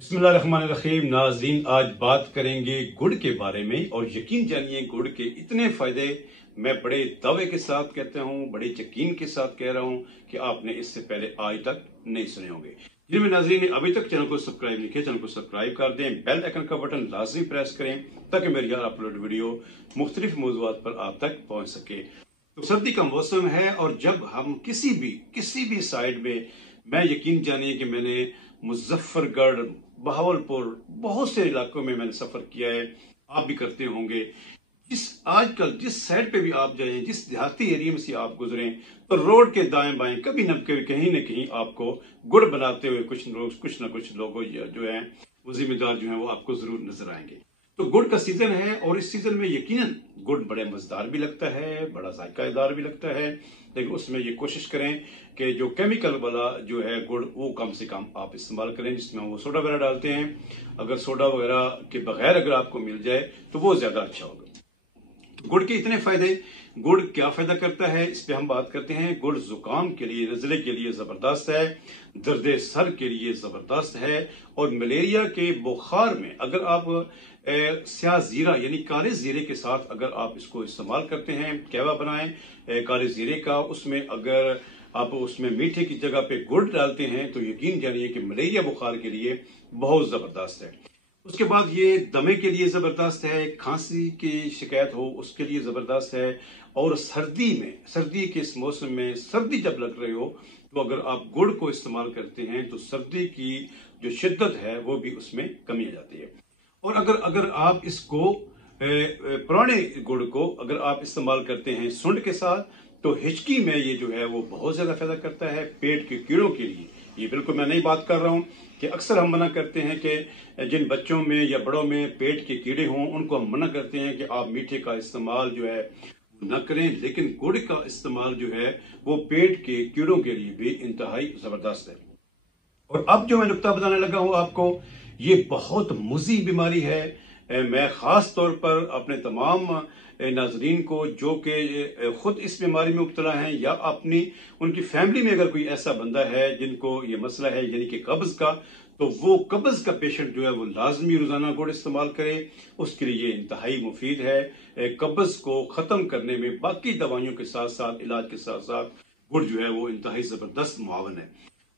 बिस्मिल्लाहिर्रहमानिर्रहीम। नाज़रीन, आज बात करेंगे गुड़ के बारे में और यकीन जानिए गुड़ के इतने फायदे मैं बड़े दावे के साथ कहता हूँ, बड़े यकीन के साथ कह रहा हूँ कि आपने इससे पहले आज तक नहीं सुने होंगे। जिनमें नाज़रीन ने अभी तक चैनल को सब्सक्राइब नहीं किया, चैनल को सब्सक्राइब कर दें, बेल आइकन का बटन लाजमी प्रेस करें ताकि मेरी हर अपलोड वीडियो मुख्तलिफ मौज़ूआत पर आप तक पहुँच सके। तो सर्दी का मौसम है और जब हम किसी भी साइड में, मैं यकीन जानिए कि मैंने मुजफ्फरगढ़, बहावलपुर, बहुत से इलाकों में मैंने सफर किया है, आप भी करते होंगे। आजकल जिस साइड पे भी आप जाएं, जिस देहाती एरिया में से आप गुजरें, तो रोड के दाएं बाएं कभी न कहीं आपको गुड़ बनाते हुए कुछ ना कुछ लोग जो हैं वो जिम्मेदार जो हैं वो आपको जरूर नजर आएंगे। तो गुड़ का सीजन है और इस सीजन में यकीनन गुड़ बड़े मजेदार भी लगता है, बड़ा जायकादार भी लगता है, लेकिन उसमें ये कोशिश करें कि जो केमिकल वाला जो है गुड़ वो कम से कम आप इस्तेमाल करें, जिसमें वो सोडा वगैरह डालते हैं। अगर सोडा वगैरह के बगैर अगर आपको मिल जाए तो वो ज्यादा अच्छा होगा। गुड़ के इतने फायदे, गुड़ क्या फायदा करता है इस पे हम बात करते हैं। गुड़ जुकाम के लिए, नजले के लिए जबरदस्त है, दर्द सर के लिए जबरदस्त है और मलेरिया के बुखार में अगर आप स्याह जीरा यानी काले जीरे के साथ अगर आप इसको इस्तेमाल करते हैं, कहवा बनाएं काले जीरे का, उसमें अगर आप उसमें मीठे की जगह पे गुड़ डालते हैं तो यकीन जानिए कि मलेरिया बुखार के लिए बहुत जबरदस्त है। उसके बाद ये दमे के लिए जबरदस्त है, खांसी की शिकायत हो उसके लिए जबरदस्त है, और सर्दी के इस मौसम में सर्दी जब लग रही हो तो अगर आप गुड़ को इस्तेमाल करते हैं तो सर्दी की जो शिद्दत है वो भी उसमें कमी आ जाती है। और अगर आप इसको पुराने गुड़ को अगर आप इस्तेमाल करते हैं सुंड के साथ तो हिचकी में ये जो है वो बहुत ज्यादा फायदा करता है। पेट के कीड़ों के लिए ये बिल्कुल मैं नहीं बात कर रहा हूं कि अक्सर हम मना करते हैं कि जिन बच्चों में या बड़ों में पेट के कीड़े हों उनको हम मना करते हैं कि आप मीठे का इस्तेमाल जो है न करें, लेकिन गुड़ का इस्तेमाल जो है वो पेट के कीड़ों के लिए भी इंतहाई जबरदस्त है। और अब जो मैं नुक्ता बताने लगा हूं आपको, ये बहुत मुज़ी बीमारी है। मैं खास तौर पर अपने तमाम नाजरीन को जो कि खुद इस बीमारी में मुब्तला हैं या उनकी फैमिली में अगर कोई ऐसा बंदा है जिनको ये मसला है यानी कि कब्ज का, तो वो कब्ज का पेशेंट जो है वो लाजमी रोजाना गुड़ इस्तेमाल करे। उसके लिए ये इंतहाई मुफीद है। कब्ज को खत्म करने में बाकी दवाइयों के साथ साथ, इलाज के साथ साथ गुड़ जो है वो इंतहाई जबरदस्त मुआवन है।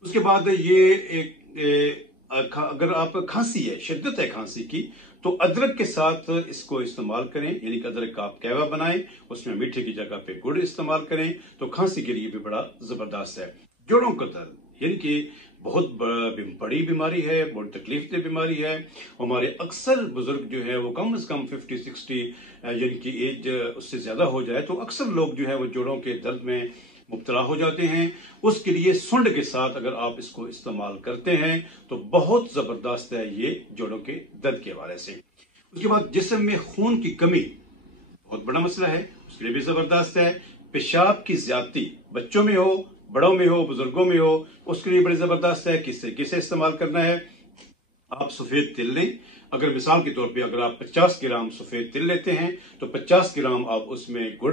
उसके बाद ये अगर आप खांसी है, शिद्दत है खांसी की, तो अदरक के साथ इसको इस्तेमाल करें, यानी कि अदरक का आप कहवा बनाएं, उसमें मीठे की जगह पे गुड़ इस्तेमाल करें तो खांसी के लिए भी बड़ा जबरदस्त है। जोड़ों का दर्द यानी कि बहुत बड़ी बीमारी है, बहुत तकलीफदेह बीमारी है। हमारे अक्सर बुजुर्ग जो है वो कम से कम 50-60 यानी कि एज उससे ज्यादा हो जाए तो अक्सर लोग जो है वो जोड़ों के दर्द में मुब्तला हो जाते हैं। उसके लिए सुंड के साथ अगर आप इसको इस्तेमाल करते हैं तो बहुत जबरदस्त है ये जोड़ों के दर्द के हवाले से। उसके बाद जिस्म में खून की कमी बहुत बड़ा मसला है, उसके लिए भी जबरदस्त है। पेशाब की ज्यादती बच्चों में हो, बड़ों में हो, बुजुर्गों में हो, उसके लिए बड़ी जबरदस्त है। किसे इस्तेमाल करना है, आप सफेद तिल लें। अगर मिसाल के तौर पे अगर आप 50 ग्राम सफेद तिल लेते हैं तो 50 ग्राम आप उसमें गुड़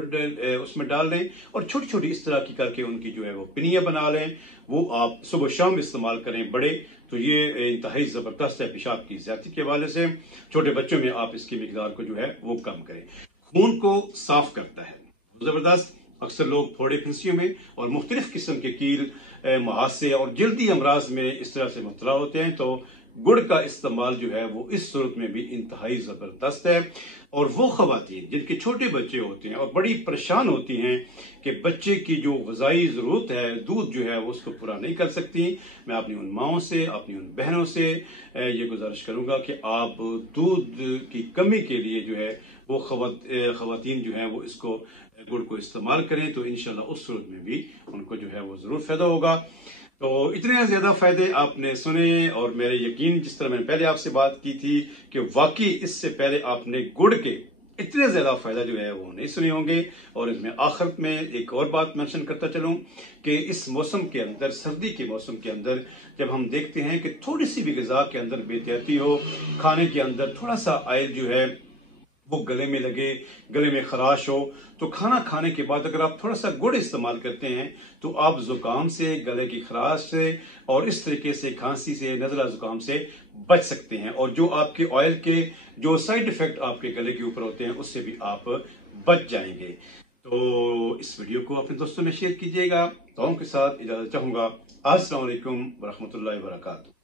उसमें डाल लें और छोटी छोटी इस तरह की करके उनकी जो है वो पिनिया बना लें। वो आप सुबह शाम इस्तेमाल करें बड़े, तो ये इंतहाई जबरदस्त है पेशाब की ज्यादती के हवाले से। छोटे बच्चों में आप इसकी मिकदार को जो है वो कम करें। खून को साफ करता है, जबरदस्त। अक्सर लोग फोड़े फिंसियों में और मुख्तलिफ किस्म के कील, मुहासे और जल्दी अमराज में इस तरह से मुब्तला होते हैं, तो गुड़ का इस्तेमाल जो है वो इस सूरत में भी इंतहाई जबरदस्त है। और वो खवातीन जिनके छोटे बच्चे होते हैं और बड़ी परेशान होती हैं कि बच्चे की जो ग़िज़ाई जरूरत है, दूध जो है वो उसको पूरा नहीं कर सकती, मैं अपनी उन माओं से, अपनी उन बहनों से ये गुजारिश करूंगा कि आप दूध की कमी के लिए जो है वो खवातीन जो है वो इसको गुड़ को इस्तेमाल करें तो इंशाल्लाह उस सूरत में भी उनको जो है वो जरूर फायदा होगा। तो इतने ज्यादा फायदे आपने सुने और मेरे यकीन, जिस तरह मैंने पहले आपसे बात की थी कि वाकई इससे पहले आपने गुड़ के इतने ज्यादा फायदा जो है वो नहीं सुने होंगे। और इसमें आखिर में एक और बात मेंशन करता चलूं कि इस मौसम के अंदर, सर्दी के मौसम के अंदर, जब हम देखते हैं कि थोड़ी सी भी ग़िज़ा के अंदर बेहतियाती हो, खाने के अंदर थोड़ा सा ऑयल जो है वो गले में लगे, गले में खराश हो, तो खाना खाने के बाद अगर आप थोड़ा सा गुड़ इस्तेमाल करते हैं तो आप जुकाम से, गले की खराश से और इस तरीके से खांसी से, नज़ला जुकाम से बच सकते हैं। और जो आपके ऑयल के जो साइड इफेक्ट आपके गले के ऊपर होते हैं उससे भी आप बच जाएंगे। तो इस वीडियो को अपने दोस्तों में शेयर कीजिएगा। दुआओं के साथ इजाजत चाहूंगा। अस्सलाम वालेकुम वरहमतुल्लाहि वबरकातुहू।